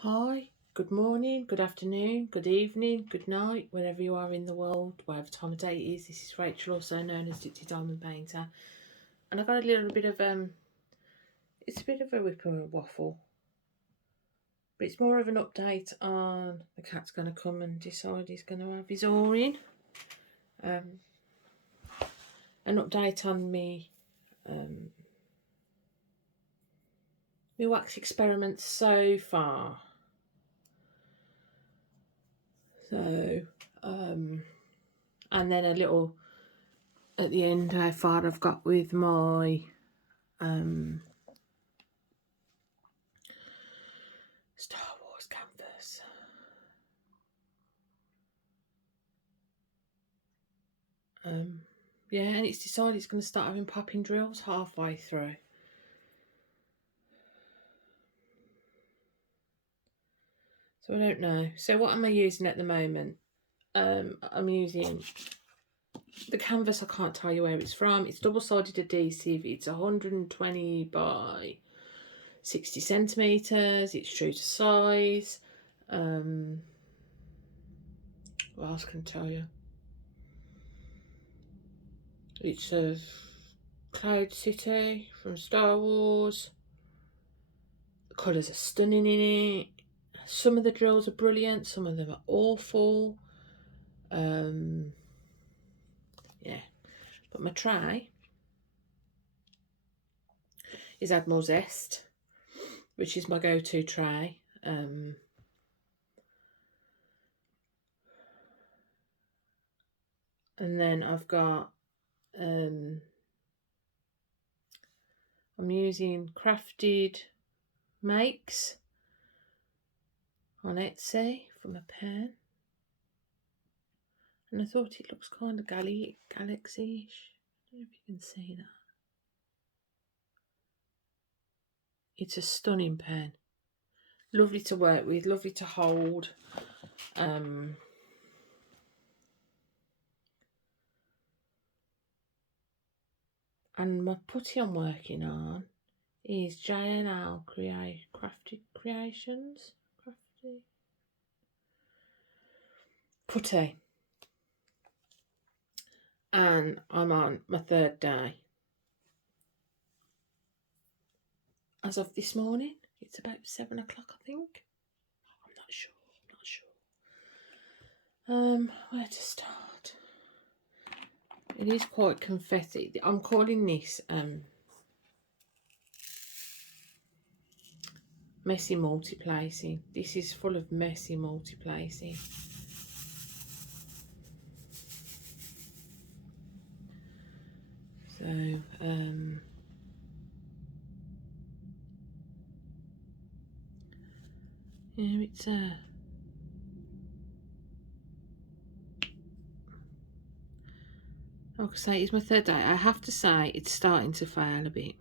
Hi, good morning, good afternoon, good evening, good night, wherever you are in the world, whatever time of day it is. This is Rachel, also known as Ditsy Diamond Painter, and I've got a little bit of it's a bit of a whip and a waffle, but it's more of an update on the cat's going to come and decide he's going to have his oaring. An update on me my wax experiments so far. So, and then a little at the end how far I've got with my Star Wars canvas. Yeah, and it's decided it's going to start having popping drills halfway through. So I don't know. So what am I using at the moment? I'm using the canvas. I can't tell you where it's from. It's double-sided adhesive. It's 120 by 60 centimeters. It's true to size. What else can I tell you? It's a Cloud City from Star Wars. The colours are stunning in it. Some of the drills are brilliant, some of them are awful. Yeah, but my tray is Admiral Zest, which is my go-to tray. And then I've got I'm using Crafted Makes on Etsy for my pen, and I thought it looks kind of galaxy-ish. I don't know if you can see that. It's a stunning pen, lovely to work with, lovely to hold. And my putty I'm working on is JNL Crafted Creations. Crafty putty. And I'm on my third day. As of this morning, it's about 7 o'clock, I think. I'm not sure. Where to start? It is quite confetti. I'm calling this messy multiplacing. This is full of messy multiplacing. So yeah, it's like I say, it's my third day. I have to say it's starting to fail a bit.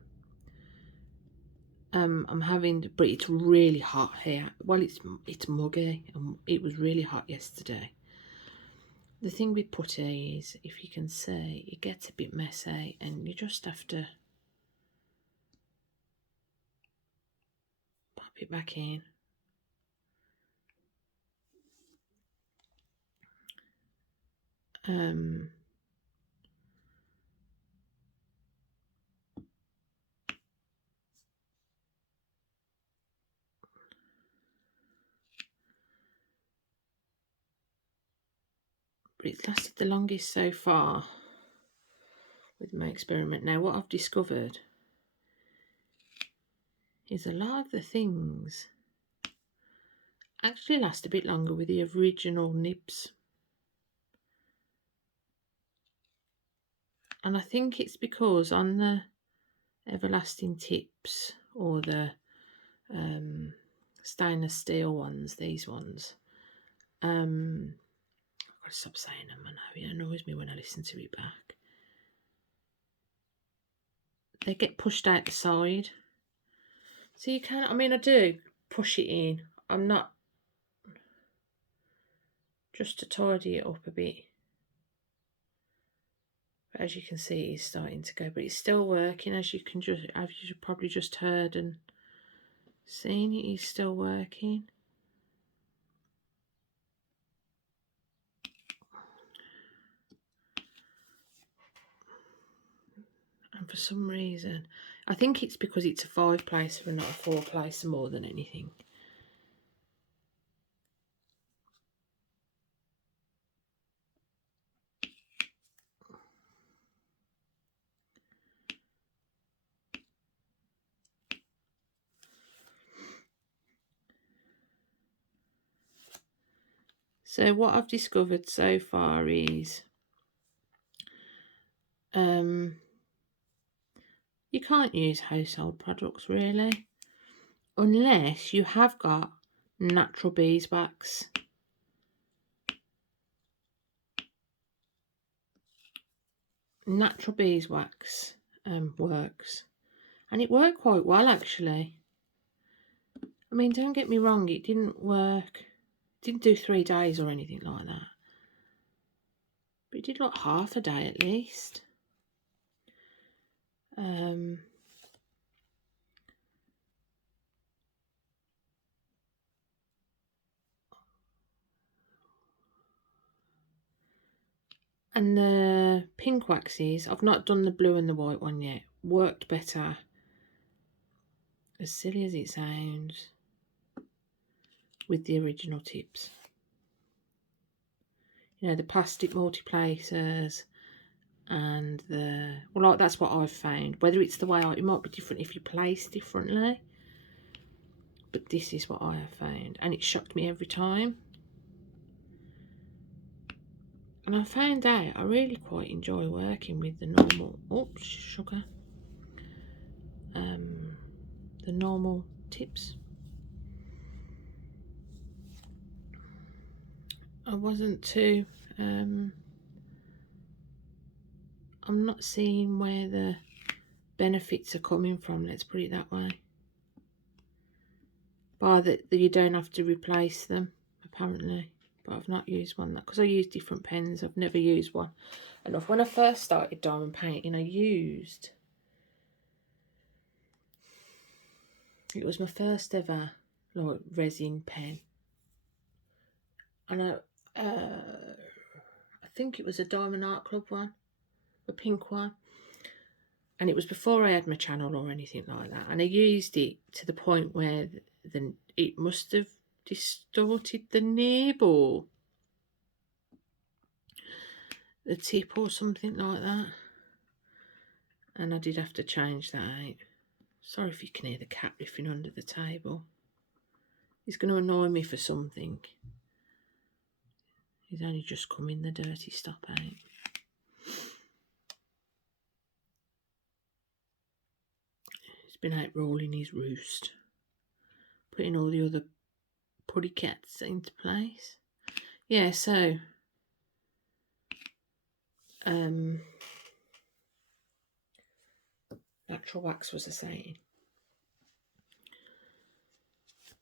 I'm having, but it's really hot here. Well, it's muggy, and it was really hot yesterday. The thing with putty is, if you can see, it gets a bit messy, and you just have to pop it back in. But it's lasted the longest so far with my experiment. Now, what I've discovered is a lot of the things actually last a bit longer with the original nibs. And I think it's because on the everlasting tips or the stainless steel ones, these ones, I've got to stop saying them, I know, it annoys me when I listen to it back. They get pushed out the side. So you can, I mean, I do push it in. I'm not, just to tidy it up a bit. But as you can see, it's starting to go, but it's still working, as you probably just heard and seen, it is still working. And for some reason, I think it's because it's a 5-placer and not a 4-placer more than anything. So what I've discovered so far is you can't use household products really unless you have got natural beeswax. Natural beeswax works, and it worked quite well actually. I mean, don't get me wrong, it didn't work, it didn't do 3 days or anything like that, but it did like half a day at least. And the pink waxes, I've not done the blue and the white one yet, worked better, as silly as it sounds, with the original tips. You know, the plastic multi-placers and the, well, like, that's what I've found. Whether it's the way it might be different if you place differently, but this is what I have found, and it shocked me every time. And I found out I really quite enjoy working with the normal, oops, sugar, the normal tips. I wasn't too, I'm not seeing where the benefits are coming from, let's put it that way. By that you don't have to replace them, apparently. But I've not used one, because I use different pens. I've never used one enough. When I first started diamond painting, I used, it was my first ever like resin pen, and I think it was a Diamond Art Club one, a pink one, and it was before I had my channel or anything like that, and I used it to the point where it must have distorted the nib or the tip or something like that, and I did have to change that out. Sorry if you can hear the cat riffing under the table. He's going to annoy me for something. He's only just come in the dirty stop out. He's been out rolling his roost, putting all the other putty cats into place. Yeah, so natural wax was a saying.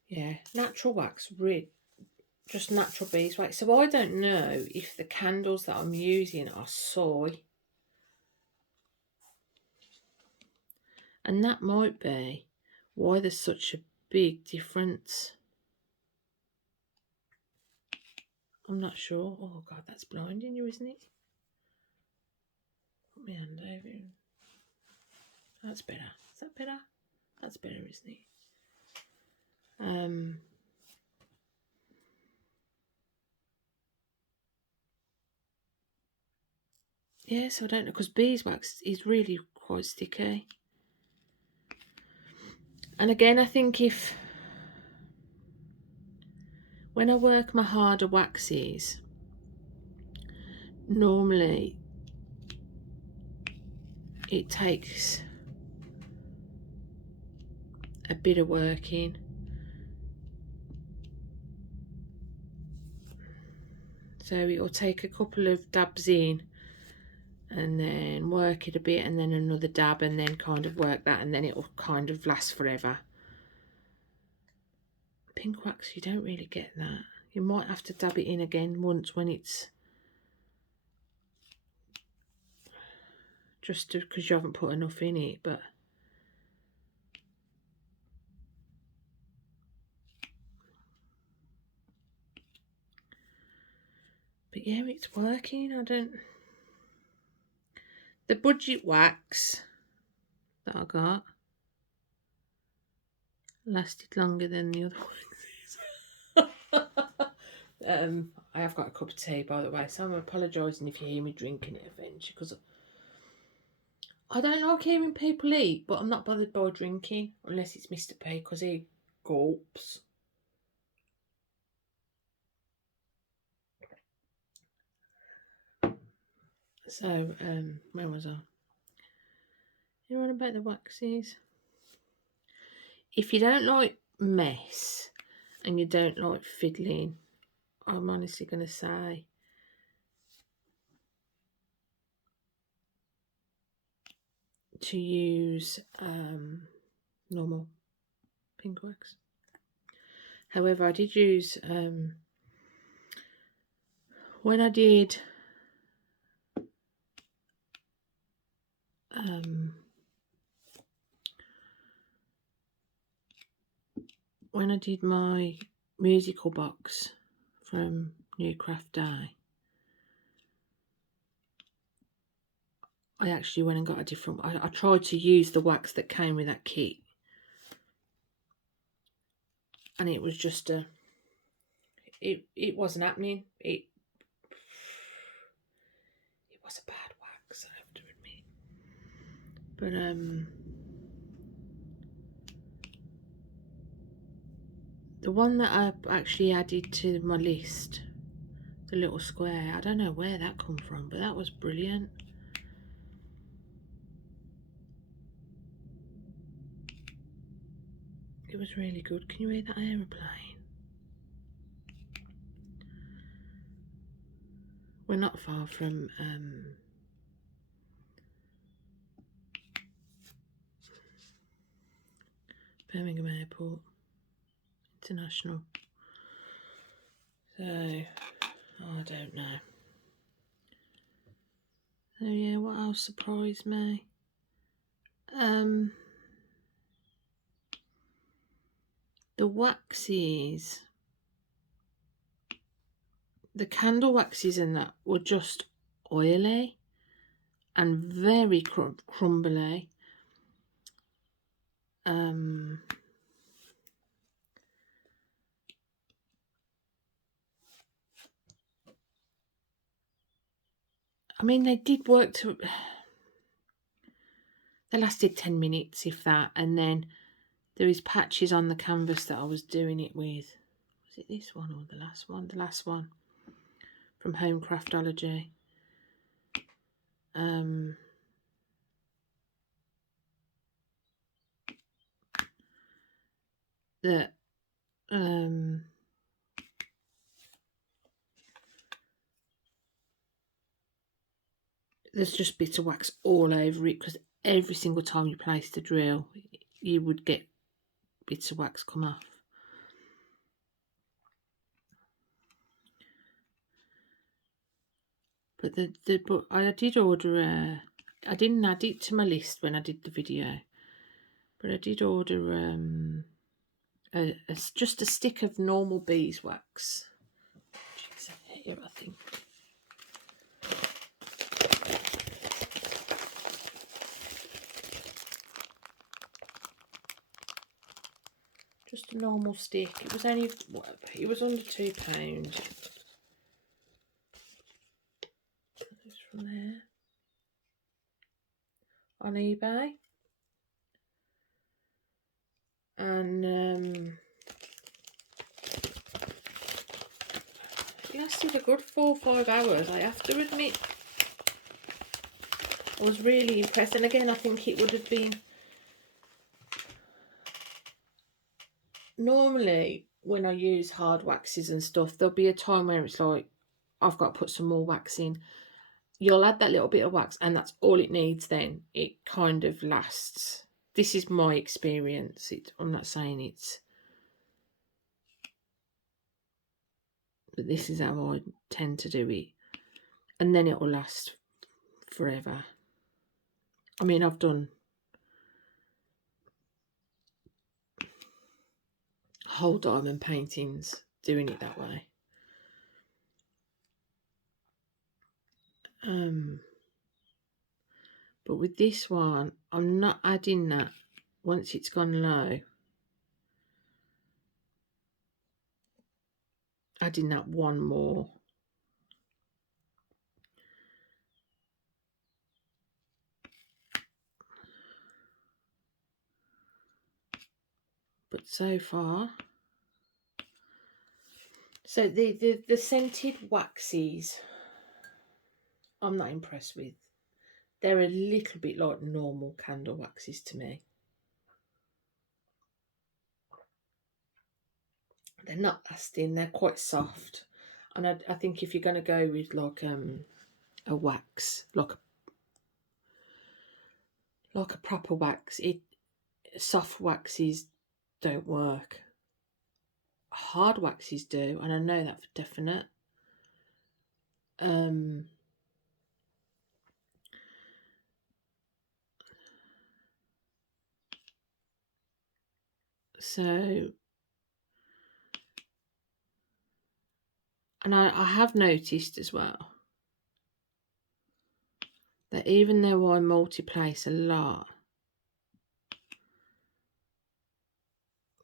Yeah, natural wax, just natural beeswax. So I don't know if the candles that I'm using are soy, and that might be why there's such a big difference. I'm not sure. Oh God, that's blinding you, isn't it? Put my hand over it. That's better. Is that better? That's better, isn't it? Yeah, so I don't know, because beeswax is really quite sticky. And again, I think when I work my harder waxes, normally it takes a bit of working. So it'll take a couple of dabs in and then work it a bit and then another dab and then kind of work that, and then it'll kind of last forever. Pink wax, you don't really get that. You might have to dab it in again once when it's just because you haven't put enough in it, but yeah, it's working. The budget wax that I got lasted longer than the other ones. I have got a cup of tea, by the way, so I'm apologising if you hear me drinking it eventually, because I don't like hearing people eat, but I'm not bothered by drinking unless it's Mr. P, because he gulps. So, where was I? You know about the waxes? If you don't like mess and you don't like fiddling, I'm honestly going to say to use normal pink wax. However, I did use when I did my musical box from New Craft Day, I actually went and got a different. I tried to use the wax that came with that kit, and it was just it wasn't happening. It was a bad wax, I have to admit. But the one that I actually added to my list, the little square, I don't know where that come from, but that was brilliant. It was really good. Can you hear that aeroplane? We're not far from Birmingham Airport International. So, I don't know. So yeah, what else surprised me? The waxes, the candle waxes and that were just oily and very crumbly. I mean, they did work to. They lasted 10 minutes, if that, and then there is patches on the canvas that I was doing it with. Was it this one or the last one? The last one from Home Craftology. That there's just bits of wax all over it, because every single time you place the drill, you would get bits of wax come off. But but I did order I didn't add it to my list when I did the video, but I did order just a stick of normal beeswax. Here, I think. Just a normal stick. It was only, it was under £2. It's from there on eBay, and it lasted a good 4 or 5 hours, I have to admit. I was really impressed, and again, I think it would have been, normally when I use hard waxes and stuff, there'll be a time where it's like, I've got to put some more wax in. You'll add that little bit of wax and that's all it needs, then it kind of lasts. This is my experience. I'm not saying it's, but this is how I tend to do it, and then it will last forever. I mean, I've done whole diamond paintings doing it that way. But with this one, I'm not adding that once it's gone low. Adding that one more. But so far, so the scented waxes, I'm not impressed with. They're a little bit like normal candle waxes to me. They're not lasting. They're quite soft, and I think if you're going to go with like a wax, like a proper wax, soft waxes don't work. Hard waxes do, and I know that for definite. So, and I have noticed as well that even though I multi-place a lot,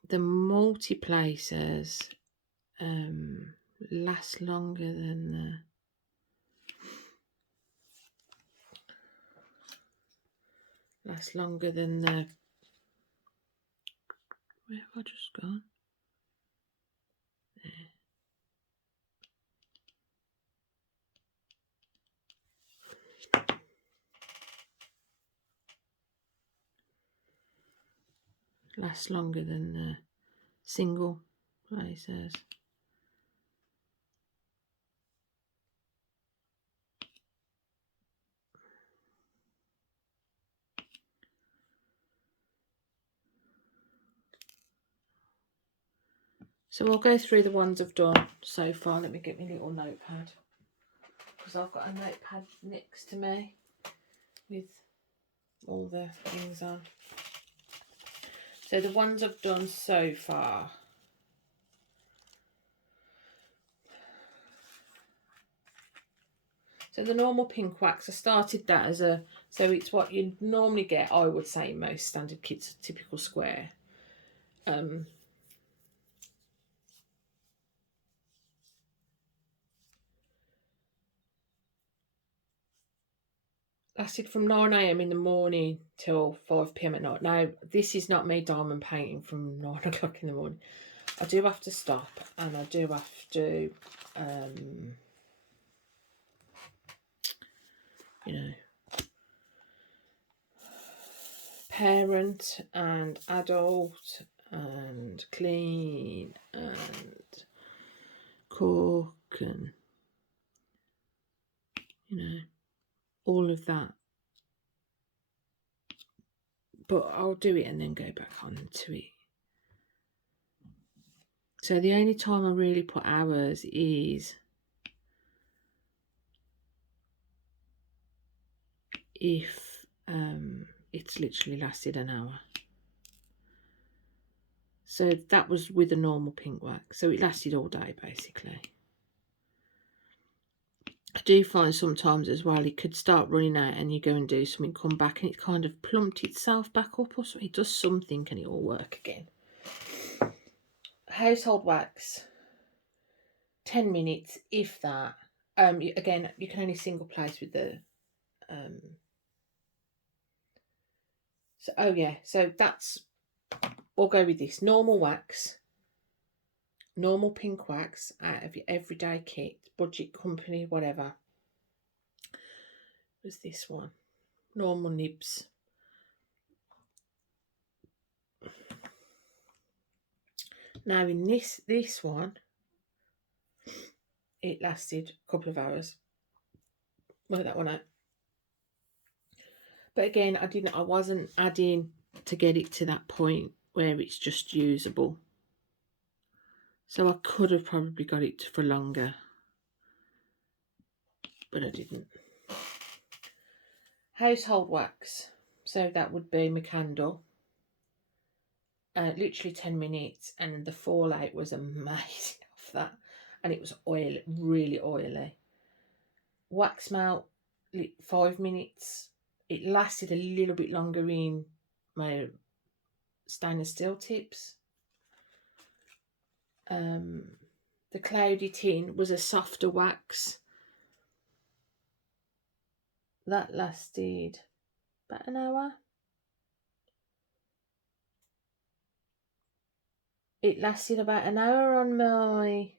the multi-placers last longer than the where have I just gone? There. Last longer than the single placers. So I'll go through the ones I've done so far. Let me get my little notepad, because I've got a notepad next to me with all the things on. So the ones I've done so far. So the normal pink wax, I started that as so it's what you normally get, I would say, in most standard kits, typical square. Lasted from 9 AM in the morning till 5 PM at night. Now, this is not me diamond painting from 9 o'clock in the morning. I do have to stop, and I do have to, you know, parent and adult and clean and cook and, you know, all of that. But I'll do it and then go back on to it. So the only time I really put hours is if it's literally lasted an hour. So that was with a normal pink wax. So it lasted all day, basically. I do find sometimes as well, it could start running out and you go and do something, come back, and it kind of plumped itself back up or something. It does something and it will work again. Household wax, 10 minutes, if that. Again, you can only single place with the... So, oh yeah, so that's... We'll go with this. Normal wax, normal pink wax out of your everyday kit, budget company, whatever. Was this one. Normal nibs. Now in this one, it lasted a couple of hours. Work that one out. But again, I wasn't adding to get it to that point where it's just usable. So I could have probably got it for longer, but I didn't. Household wax. So that would be my candle. Literally 10 minutes, and the fallout was amazing off that. And it was oily, really oily. Wax melt, 5 minutes. it lasted a little bit longer in my stainless steel tips. The cloudy tin was a softer wax. That lasted about an hour. It lasted about an hour on my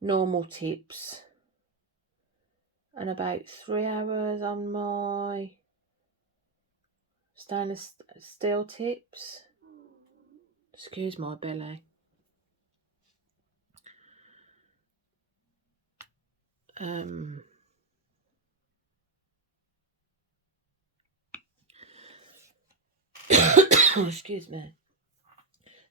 normal tips and about 3 hours on my stainless steel tips. Excuse my belly. Excuse me.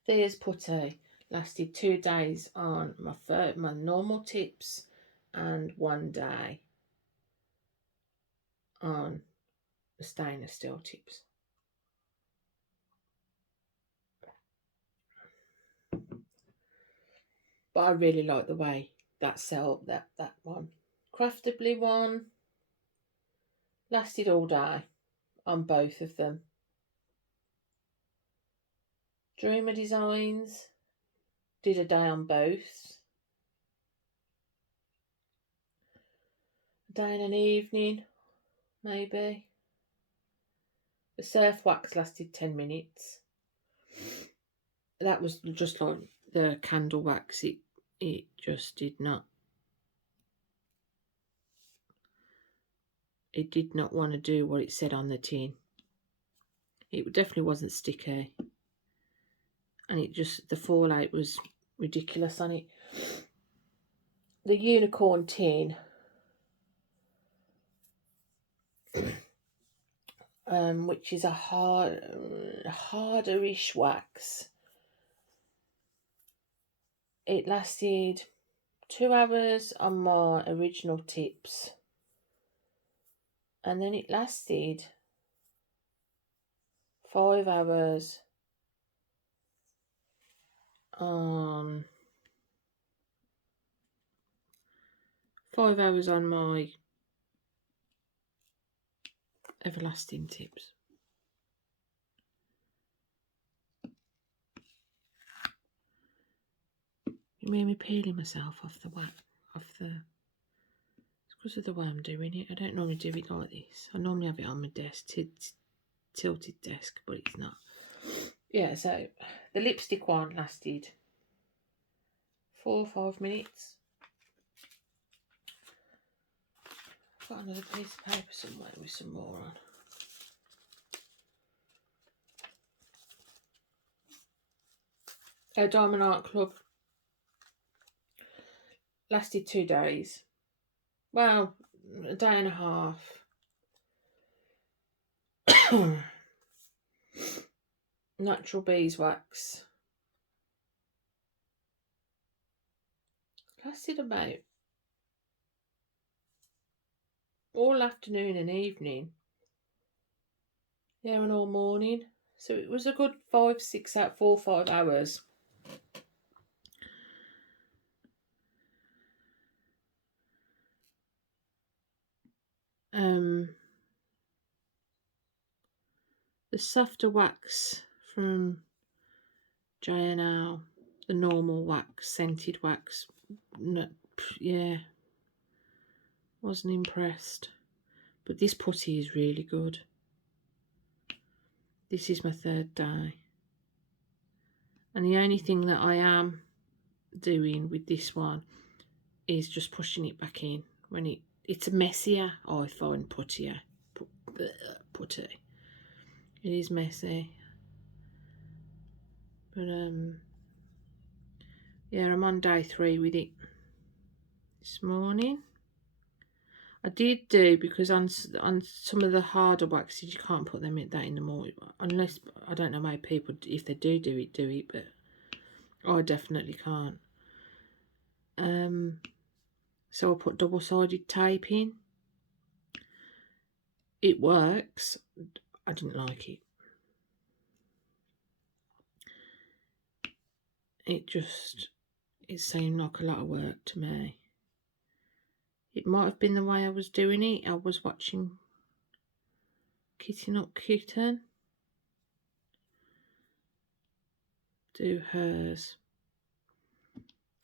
Thea's putty lasted 2 days on my normal tips and 1 day on the stainless steel tips. But I really like the way that one. Craftably one lasted all day on both of them. Dreamer Designs did a day on both. A day and an evening, maybe. The surf wax lasted 10 minutes. That was just like the candle wax. It just did not. It did not want to do what it said on the tin. It definitely wasn't sticky. And the fallout was ridiculous on it. The unicorn tin, which is a harderish wax. It lasted 2 hours on my original tips. And then it lasted 5 hours on 5 hours on my everlasting tips. You hear me peeling myself off the wax, it's because of the way I'm doing it. I don't normally do it like this. I normally have it on my desk, tilted desk, but it's not. Yeah, so the lipstick one lasted 4 or 5 minutes. I've got another piece of paper somewhere with some more on. Diamond Art Club lasted 2 days. Well, a day and a half. Natural beeswax lasted about all afternoon and evening. Yeah, and all morning. So it was a good 4 or 5 hours. The softer wax from J&L, the normal wax, scented wax, yeah, wasn't impressed. But this putty is really good. This is my 3rd day. And the only thing that I am doing with this one is just pushing it back in when it's a messier, I find, putty. It is messy. But yeah, I'm on day 3 with it this morning. I did do, because on some of the harder waxes you can't put them in the morning, unless, I don't know, maybe people, if they do it, but I definitely can't. So I put double-sided tape in. It works. I didn't like it. It seemed like a lot of work to me. It might have been the way I was doing it. I was watching Kitty Not Kitten. Do hers.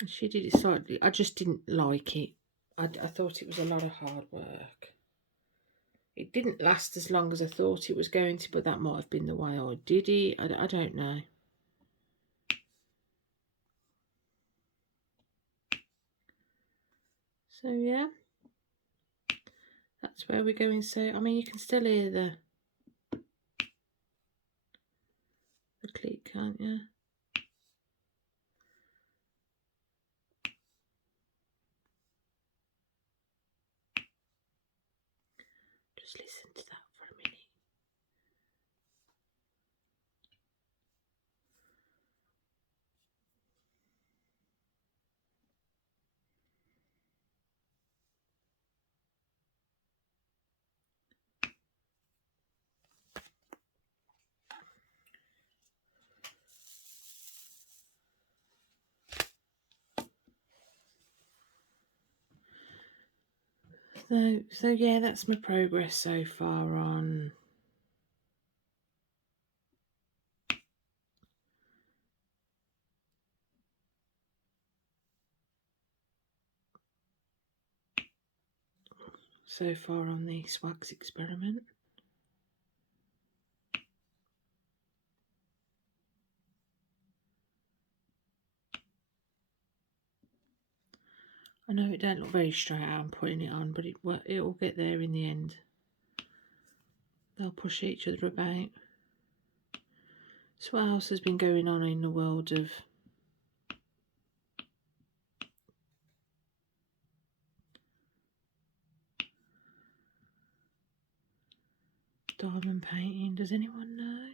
And she did it slightly. I just didn't like it. I thought it was a lot of hard work. It didn't last as long as I thought it was going to, but that might have been the way I did it. I don't know. So yeah, that's where we're going. So I mean, you can still hear the click, can't you? Just listen to that for a minute. So yeah, that's my progress so far on the wax experiment. I know it don't look very straight out I'm putting it on, but it will get there in the end. They'll push each other about. So what else has been going on in the world of diamond painting? Does anyone know?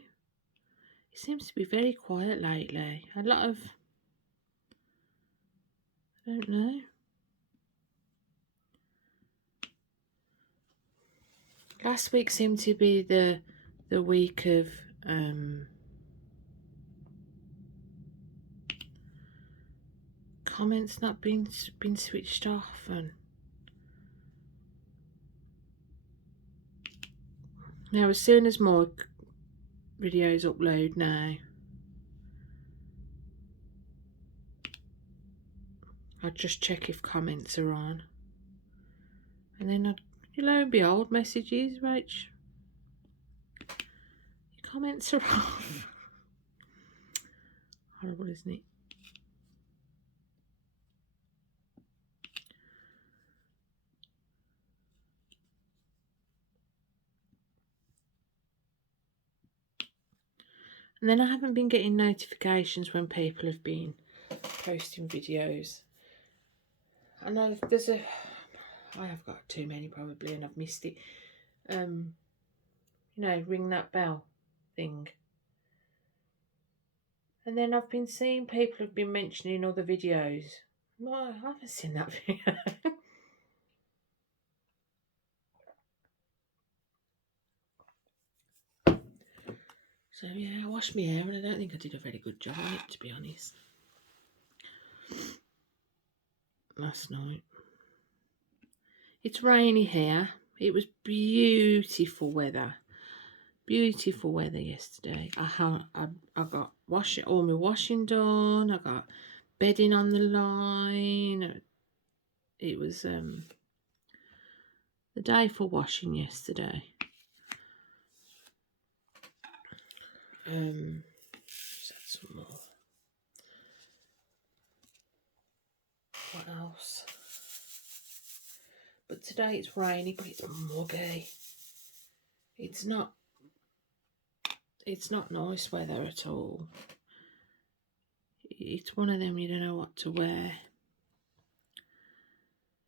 It seems to be very quiet lately. A lot of, I don't know. Last week seemed to be the week of comments not being switched off, and now as soon as more videos upload now, I just check if comments are on, and then lo and behold, messages, Rach, your comments are off. Horrible, isn't it? And then I haven't been getting notifications when people have been posting videos. I know I have got too many probably, and I've missed it. You know, ring that bell thing. And then I've been seeing people have been mentioning other videos. Well, I haven't seen that video. So yeah, I washed my hair and I don't think I did a very good job on it, to be honest. Last night. It's rainy here. It was beautiful weather. Beautiful weather yesterday. I got all my washing done. I got bedding on the line. It was the day for washing yesterday. Let's add some more. What else? But today it's rainy, but it's muggy. It's not nice weather at all. It's one of them you don't know what to wear.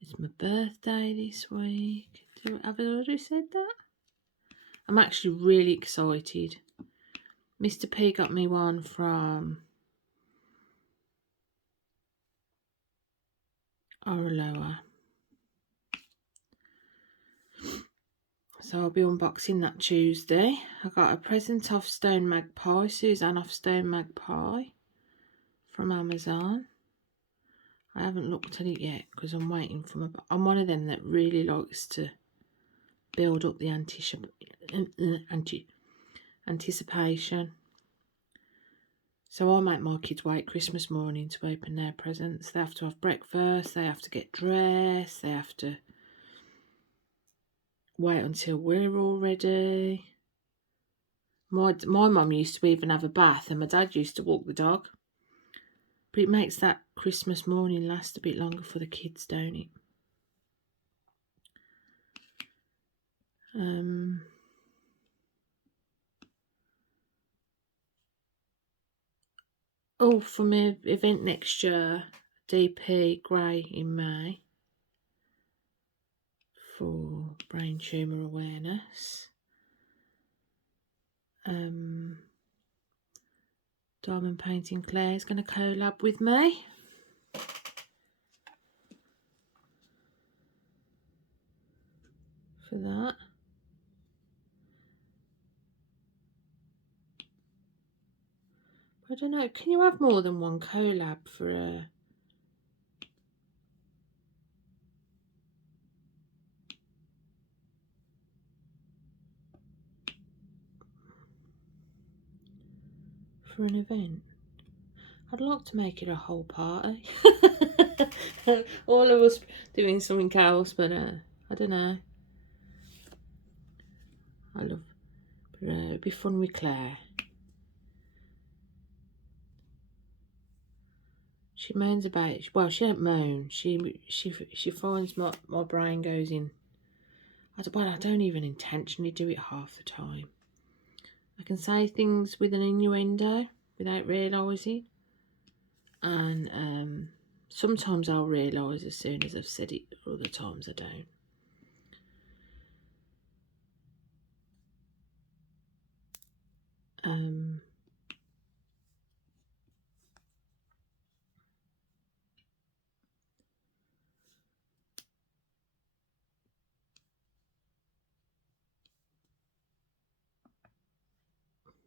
It's my birthday this week. Have I already said that? I'm actually really excited. Mr. P got me one from Oraloa. So I'll be unboxing that Tuesday. I got a present off Stone Magpie, Suzanne off Stone Magpie from Amazon. I haven't looked at it yet because I'm waiting for I'm one of them that really likes to build up the anticipation. So I make my kids wait Christmas morning to open their presents. They have to have breakfast, they have to get dressed, they have to wait until we're all ready. My mum used to even have a bath, and my dad used to walk the dog. But it makes that Christmas morning last a bit longer for the kids, don't it? Oh, for my event next year, DP Grey in May for brain tumour awareness. Diamond Painting Claire is going to collab with me. For that. I don't know, can you have more than one collab for an event? I'd like to make it a whole party. All of us doing something else, but I don't know. I love, but it'd be fun with Claire. She moans about it. Well, she don't moan. She finds my brain goes in. I don't even intentionally do it half the time. I can say things with an innuendo without realising. And sometimes I'll realise as soon as I've said it, other times I don't.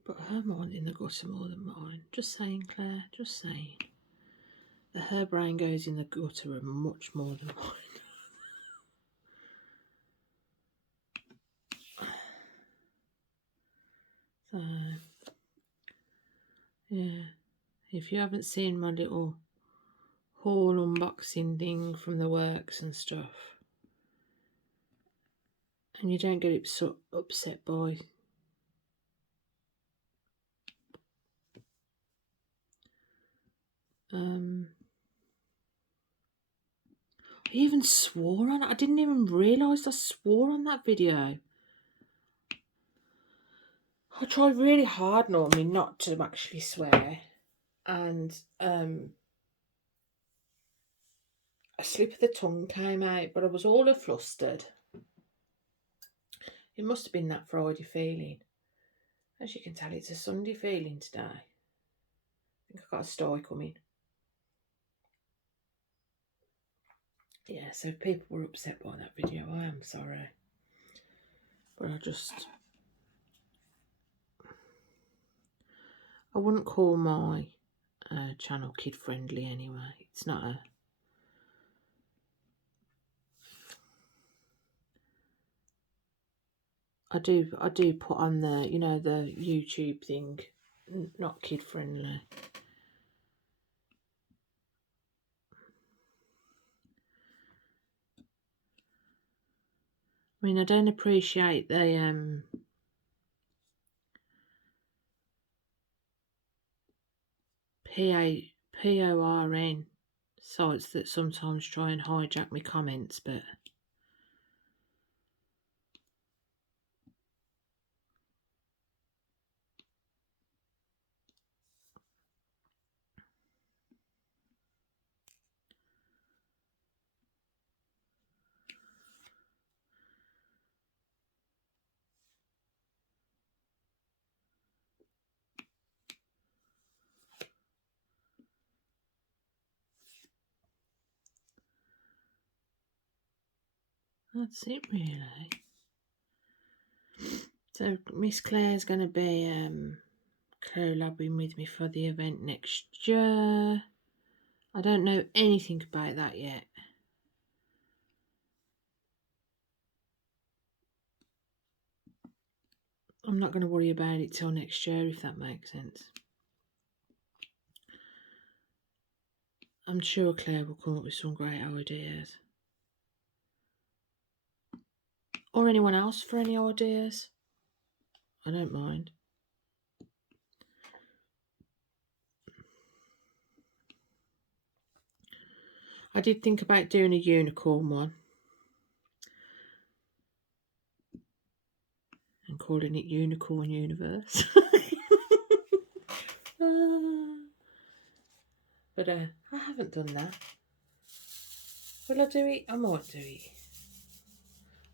But her mind in the gutter more than mine. Just saying, Claire, just saying. Her brain goes in the gutter much more than mine. So, yeah. If you haven't seen my little haul unboxing thing from the works and stuff, and you don't get upset by I even swore on it. I didn't even realise I swore on that video. I try really hard normally not to actually swear, and a slip of the tongue came out, but I was all flustered. It must have been that Friday feeling. As you can tell, it's a Sunday feeling today. I think I've got a story coming. Yeah, so if people were upset by that video, I am sorry. But I wouldn't call my channel kid friendly anyway. It's not a... I do put on the, you know, the YouTube thing, not kid friendly. I mean, I don't appreciate the PORN sites that sometimes try and hijack my comments, but that's it really. So Miss Claire's going to be collabing with me for the event next year. I don't know anything about that yet. I'm not going to worry about it till next year, if that makes sense. I'm sure Claire will come up with some great ideas. Or anyone else for any ideas. I don't mind. I did think about doing a unicorn one. And calling it Unicorn Universe. But I haven't done that. Will I do it? I might do it.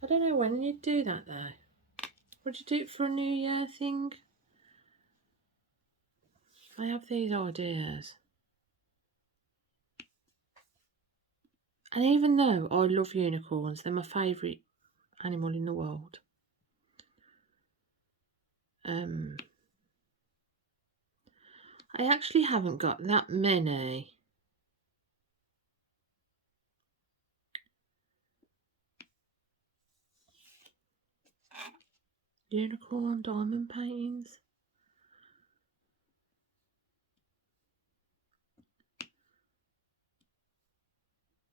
I don't know when you'd do that though. Would you do it for a New Year thing? I have these ideas. And even though I love unicorns, they're my favourite animal in the world. I actually haven't got that many unicorn diamond paintings.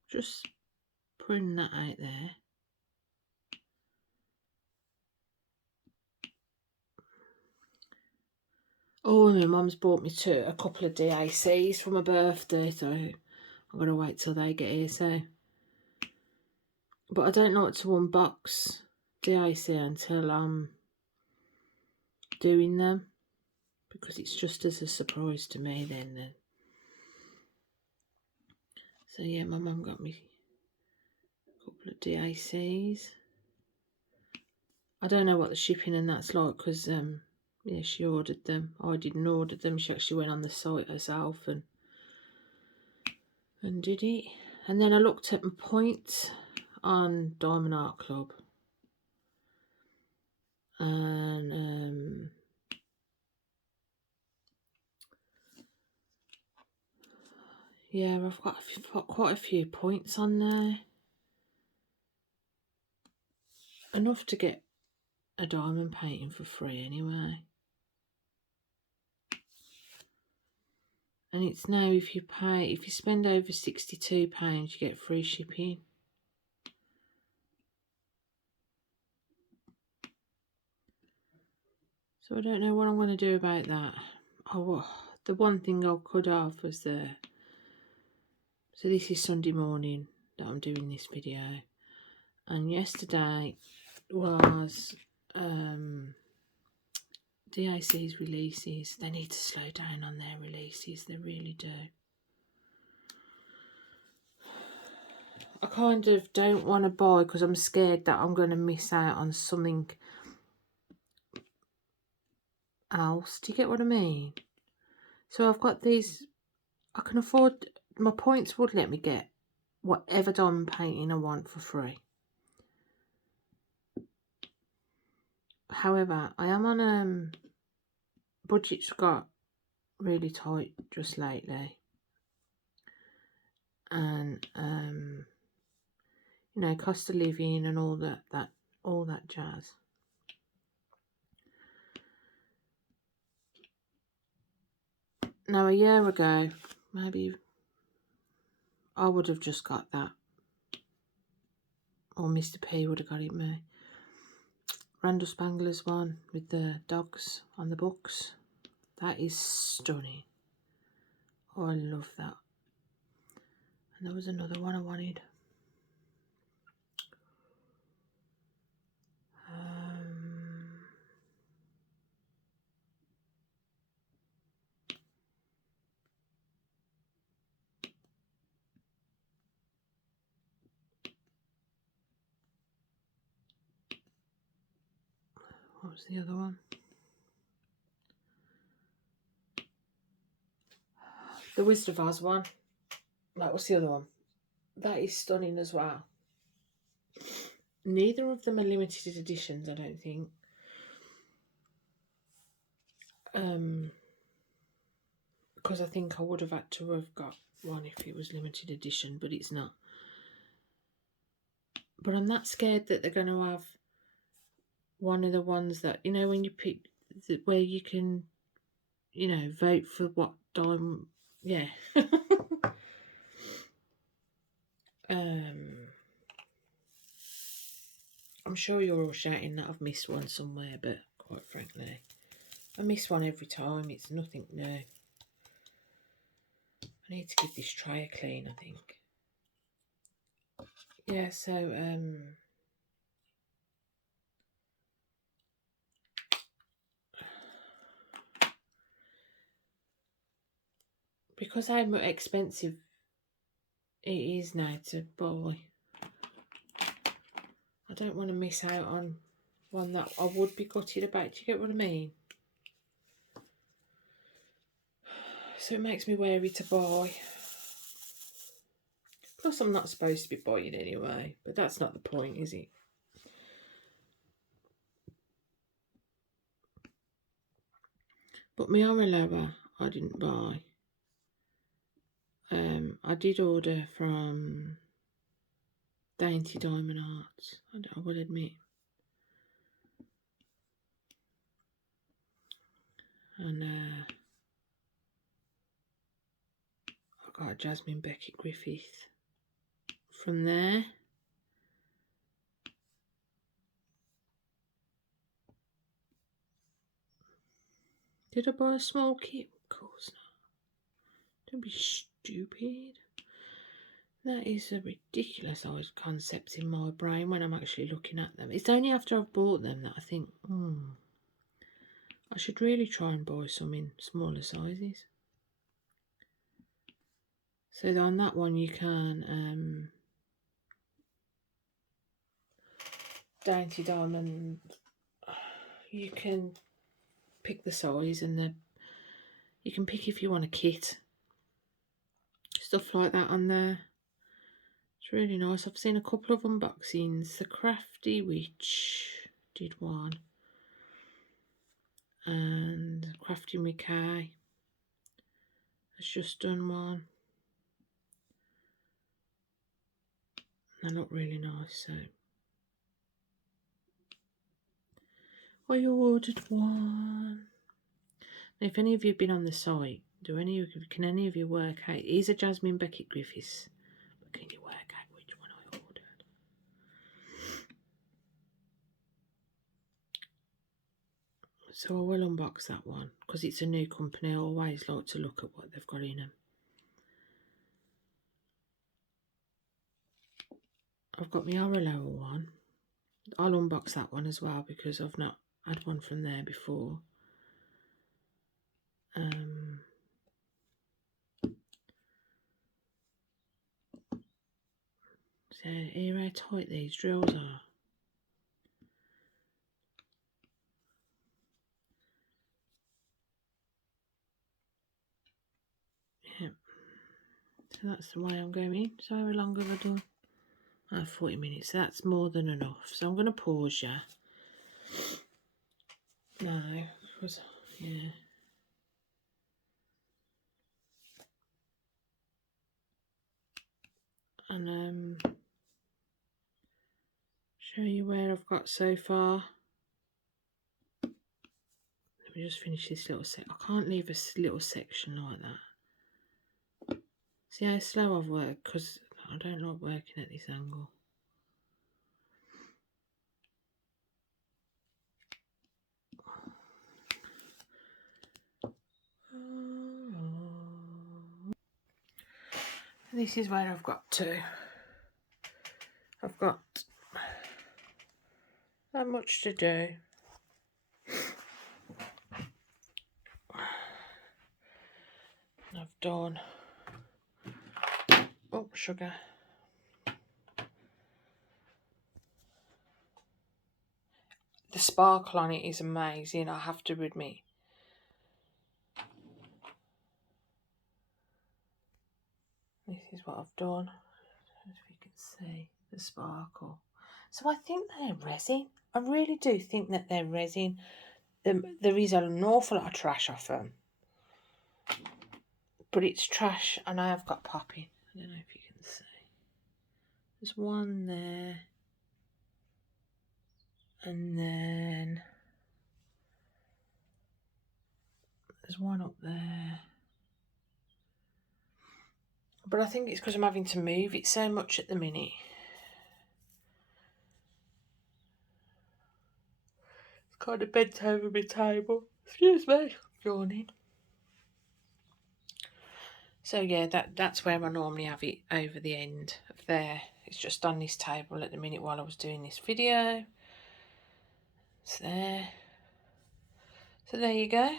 Just putting that out there. Oh, my mum's bought me a couple of DACs for my birthday, so I've got to wait till they get here. So, but I don't like to unbox DAC until I'm doing them, because it's just as a surprise to me then. So yeah, my mum got me a couple of DACs. I don't know what the shipping and that's like, because yeah, she ordered them. I didn't order them. She actually went on the site herself and did it. And then I looked at my points on Diamond Art Club, and yeah, I've got quite a few points on there, enough to get a diamond painting for free anyway. And it's now, if you spend over £62, you get free shipping. So I don't know what I'm going to do about that. Oh, the one thing I could have was so this is Sunday morning that I'm doing this video. And yesterday was DAC's releases. They need to slow down on their releases. They really do. I kind of don't want to buy because I'm scared that I'm going to miss out on something else. Do you get what I mean? So I've got these. I can afford. My points would let me get whatever diamond painting I want for free. However, I am on budget's got really tight just lately, and you know, cost of living and all that jazz. Now a year ago, maybe I would have just got that, or Mr. P would have got it me. Randall Spangler's one with the dogs on the books. That is stunning. Oh, I love that. And there was another one I wanted. What was the other one? The Wizard of Oz one. That was the other one. That is stunning as well. Neither of them are limited editions, I don't think. Because I think I would have had to have got one if it was limited edition, but it's not. But I'm not scared that they're going to have one of the ones that, you know, when you pick, where you can, you know, vote for what diamond, yeah. I'm sure you're all shouting that I've missed one somewhere, but quite frankly, I miss one every time. It's nothing new. I need to give this tray a clean, I think. Yeah, so because how expensive it is now to buy, I don't want to miss out on one that I would be gutted about. Do you get what I mean? So it makes me wary to buy. Plus, I'm not supposed to be buying anyway, but that's not the point, is it? But my umbrella I didn't buy. I did order from Dainty Diamond Arts, I will admit. And I got a Jasmine Beckett Griffith from there. Did I buy a small kit? Of course not. Don't be stupid. That is a ridiculous concept in my brain when I'm actually looking at them. It's only after I've bought them that I think, I should really try and buy some in smaller sizes. So on that one you can Dainty Diamond, you can pick the size and you can pick if you want a kit, stuff like that on there. It's really nice. I've seen a couple of unboxings. The Crafty Witch did one, and Crafting with Kay has just done one. They look really nice, so I ordered one. If any of you have been on the site, can any of you work out? It is a Jasmine Beckett Griffiths, but can you work out which one I ordered? So I will unbox that one because it's a new company. I always like to look at what they've got in them. I've got my Araloa one. I'll unbox that one as well because I've not had one from there before. So hear how tight these drills are. Yep. So that's the way I'm going. So how long have I done? 40 minutes. That's more than enough. So I'm going to pause you. No, because, yeah. And show you where I've got so far. Let me just finish this little I can't leave a little section like that. See how slow I've worked because I don't like working at this angle. This is where I've got to. I've got that much to do. I've done, oh, sugar. The sparkle on it is amazing, I have to admit. This is what I've done. I don't know if you can see the sparkle. So I think they're resin. I really do think that they're resin. There is an awful lot of trash off them. But it's trash and I have got popping. I don't know if you can see. There's one there. And then there's one up there. But I think it's because I'm having to move it so much at the minute. It's kind of bent over my table. Excuse me, yawning. So yeah, that's where I normally have it, over the end of there. It's just on this table at the minute while I was doing this video. It's there. So there you go.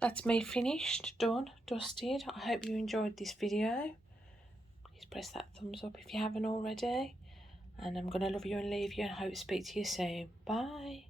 That's me finished, done, dusted. I hope you enjoyed this video. Please press that thumbs up if you haven't already. And I'm going to love you and leave you and hope to speak to you soon. Bye.